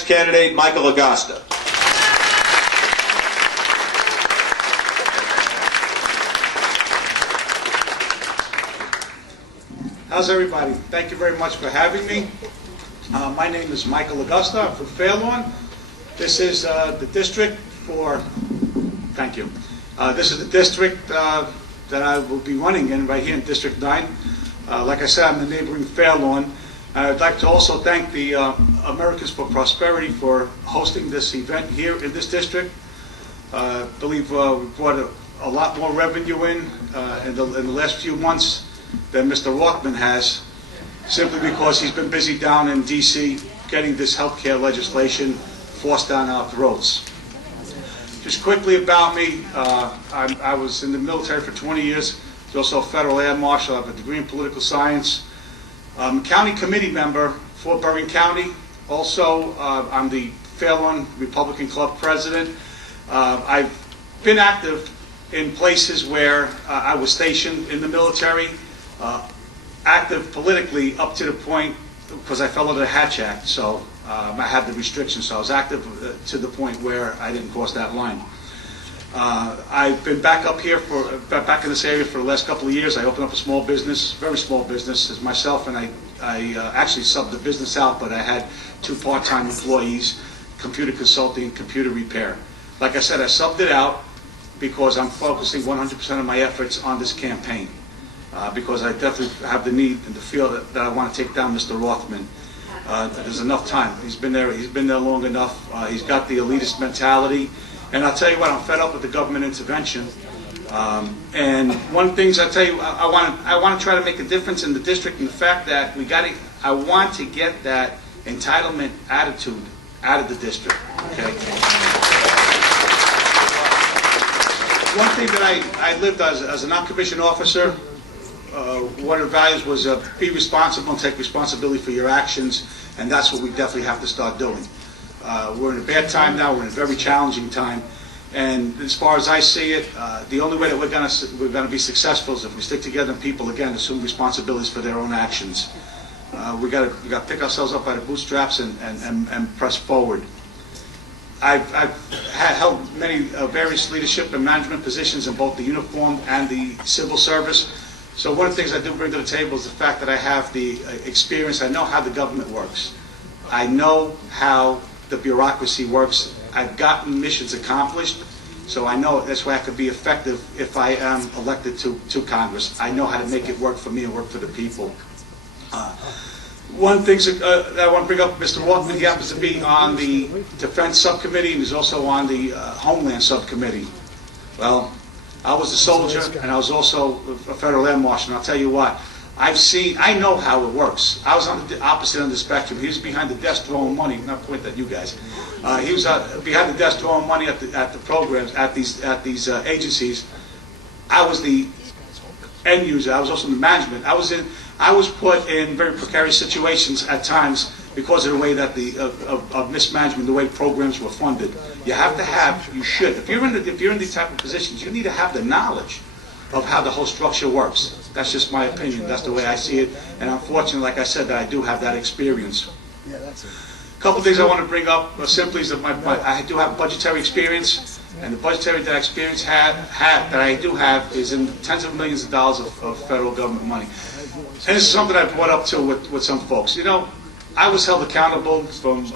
next candidate, Michael Agosta. How's everybody? Thank you very much for having me. My name is Michael Agosta. I'm from Fairlawn. This is the district for, thank you. This is the district that I will be running in right here in District 9. Like I said, I'm the neighboring Fairlawn. I'd like to also thank the Americans for Prosperity for hosting this event here in this district. I believe we brought a lot more revenue in the last few months than Mr. Rothman has, simply because he's been busy down in D.C. getting this health care legislation forced down our throats. Just quickly about me, I was in the military for 20 years. I was also a federal air marshal. I have a degree in political science. I'm a county committee member for Berrien County. Also, I'm the Fairlawn Republican Club president. I've been active in places where I was stationed in the military, active politically up to the point, because I fell under the Hatch Act, so I had the restrictions, so I was active to the point where I didn't cross that line. I've been back up here back in this area for the last couple of years. I opened up a small business, very small business, as myself, and I actually subbed the business out, but I had 2 part-time employees, computer consulting and computer repair. Like I said, I subbed it out because I'm focusing 100% of my efforts on this campaign. Because I definitely have the need and the feel that I want to take down Mr. Rothman. There's enough time. He's been there long enough. He's got the elitist mentality. And I'll tell you what, I'm fed up with the government intervention. And one of the things I tell you, I want to try to make a difference in the district, and the fact that I want to get that entitlement attitude out of the district. Okay. One thing that I lived as a non-commissioned officer. One of the values was be responsible and take responsibility for your actions, and that's what we definitely have to start doing. We're in a bad time now. We're in a very challenging time, and as far as I see it, the only way that we're going to be successful is if we stick together and people again assume responsibilities for their own actions. We got to pick ourselves up by the bootstraps and press forward. I've held many various leadership and management positions in both the uniformed and the civil service. So one of the things I do bring to the table is the fact that I have the experience. I know how the government works. I know how the bureaucracy works. I've gotten missions accomplished, so I know that's why I could be effective if I am elected to Congress. I know how to make it work for me and work for the people. One of the things that I want to bring up, Mr. Rothman, he happens to be on the Defense Subcommittee, and he's also on the Homeland Subcommittee. Well, I was a soldier, and I was also a federal air marshal, and I'll tell you what, I know how it works. I was on the opposite end of the spectrum. He was behind the desk throwing money, not point at you guys. He was behind the desk throwing money at the programs, at these agencies. I was the end user. I was also in the management. I was put in very precarious situations at times because of the way that of mismanagement, the way programs were funded. You have to have, you should. If you're in these type of positions, you need to have the knowledge of how the whole structure works. That's just my opinion. That's the way I see it. And I'm fortunate, like I said, that I do have that experience. Yeah, that's it. A couple things I want to bring up simply is that I do have budgetary experience, and the budgetary that experience that I do have is in tens of millions of dollars of federal government money. And this is something I brought up to with some folks. You know, I was held accountable from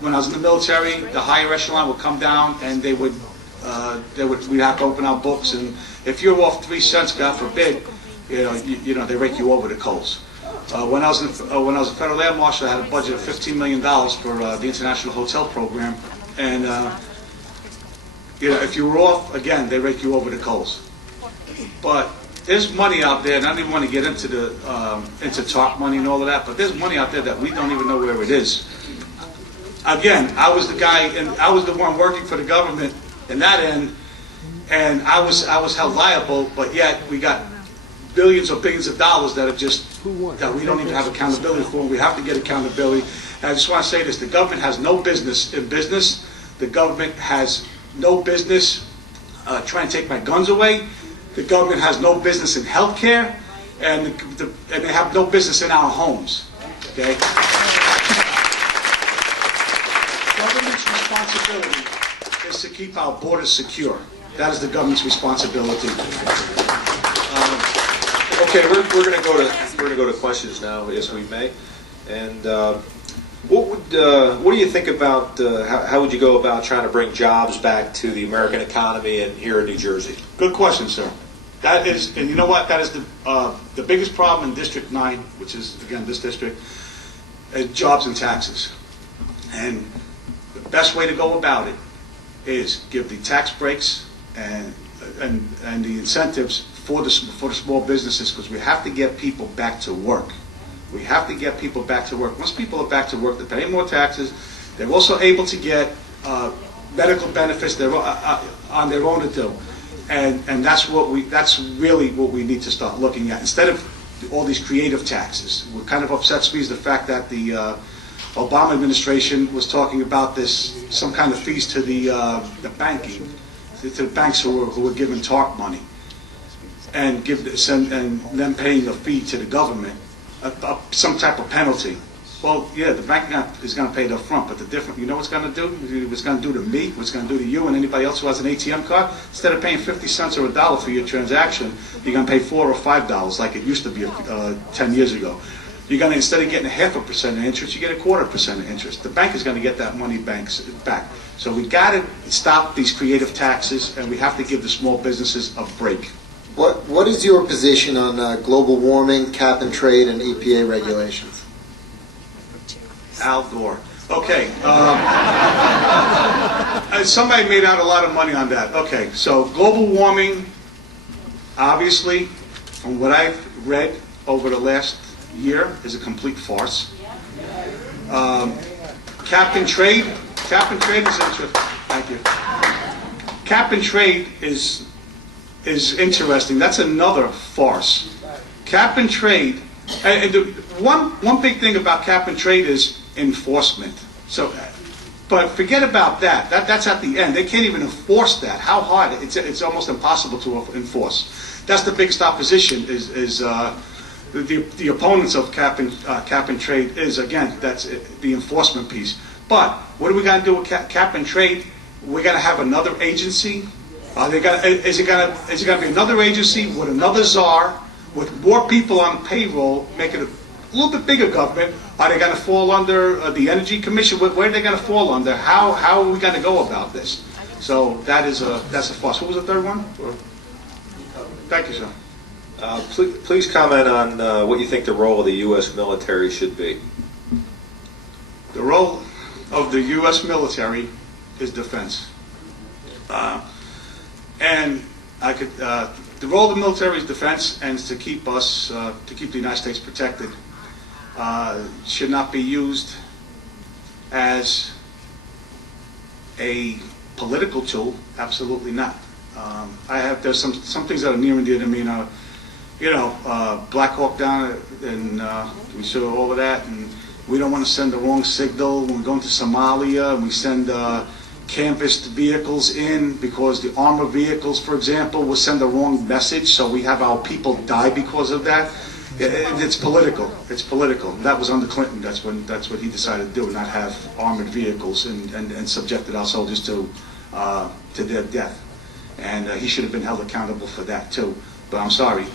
when I was in the military. The higher echelon would come down, and we'd have to open our books, and if you're off 3 cents, God forbid, they rake you over the coals. When I was a federal air marshal, I had a budget of $15 million for the International Hotel Program, and if you were off, again, they rake you over the coals. But there's money out there, and I don't even want to get into talk money and all of that, but there's money out there that we don't even know where it is. Again, I was the guy, and I was the one working for the government in that end, and I was held liable, but yet we got billions or billions of dollars that we don't even have accountability for. We have to get accountability. And I just want to say this: the government has no business in business. The government has no business trying to take my guns away. The government has no business in health care, and they have no business in our homes. Okay. responsibility is to keep our borders secure. That is the government's responsibility. Okay, we're going to go to questions now, as we may. And what do you think about how would you go about trying to bring jobs back to the American economy and here in New Jersey? Good question, sir. That is, and you know what? That is the biggest problem in District 9, which is again this district, is jobs and taxes. And the best way to go about it is give the tax breaks and the incentives for the small businesses, because we have to get people back to work. We have to get people back to work. Once people are back to work, they're paying more taxes. They're also able to get medical benefits on their own to do, and that's really what we need to start looking at instead of all these creative taxes. What kind of upsets me is the fact that the Obama administration was talking about some kind of fees to the banking, to the banks who were given TARP money, and them paying a fee to the government, some type of penalty. Well, yeah, the bank is going to pay it up front, but you know what's going to do? What's going to do to me? What's going to do to you and anybody else who has an ATM card? Instead of paying 50 cents or $1 for your transaction, you're going to pay $4 or $5 like it used to be 10 years ago. You're going to, instead of getting 0.5% of interest, you get 0.25% of interest. The bank is going to get that money back. So we got to stop these creative taxes, and we have to give the small businesses a break. What is your position on global warming, cap and trade, and EPA regulations? Al Gore. Okay. Somebody made out a lot of money on that. Okay, so global warming, obviously, from what I've read over the last year, is a complete farce. Cap and trade is interesting. Thank you. Cap and trade is interesting. That's another farce. Cap and trade, and one big thing about cap and trade is enforcement. So, but forget about that. That's at the end. They can't even enforce that. How hard? It's almost impossible to enforce. That's the biggest opposition. Is the opponents of cap and trade is, again, that's the enforcement piece. But what are we going to do with cap and trade? We're going to have another agency. Is it going to be another agency with another czar, with more people on payroll, make it a little bit bigger government? Are they going to fall under the Energy Commission? Where are they going to fall under? How are we going to go about this? So that's a fuss. What was the third one? Thank you, sir. Please comment on what you think the role of the U.S. military should be. The role of the U.S. military is defense. And the role of the military is defense, and to keep the United States protected. Should not be used as a political tool. Absolutely not. There's some things that are near and dear to me. Black Hawk down, and we saw all of that, and we don't want to send the wrong signal when we go into Somalia, and we send canvassed vehicles in, because the armored vehicles, for example, will send the wrong message, so we have our people die because of that. It's political. It's political. That was under Clinton. That's what he decided to do, not have armored vehicles and subjected our soldiers to their death. And he should have been held accountable for that too. But I'm sorry.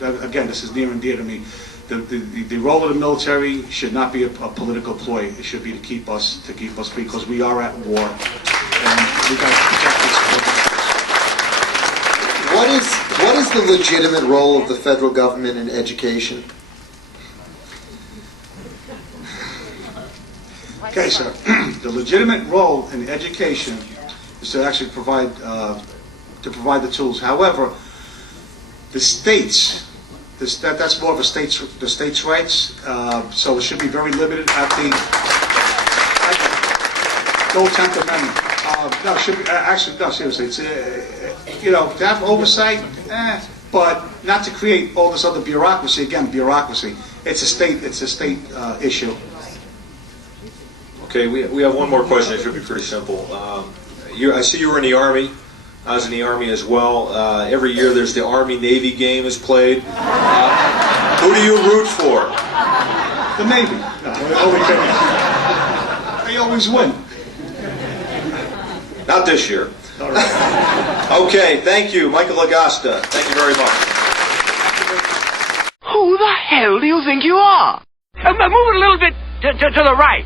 Again, this is near and dear to me. The role of the military should not be a political ploy. It should be to keep us free, because we are at war, and we got to protect this. What is the legitimate role of the federal government in education? Okay, sir. The legitimate role in education is to actually provide the tools. However, the states. That's more of the states' rights, so it should be very limited at the no 10th Amendment. No, it should be, no, seriously, it's to have oversight, but not to create all this other bureaucracy. Again, bureaucracy. It's a state issue. Okay, we have one more question. It should be pretty simple. I see you were in the Army. I was in the Army as well. Every year there's the Army-Navy game is played. Who do you root for? The Navy. No, they always win. Not this year. All right. Okay, thank you, Michael Agosta. Thank you very much. Who the hell do you think you are? Move it a little bit to the right.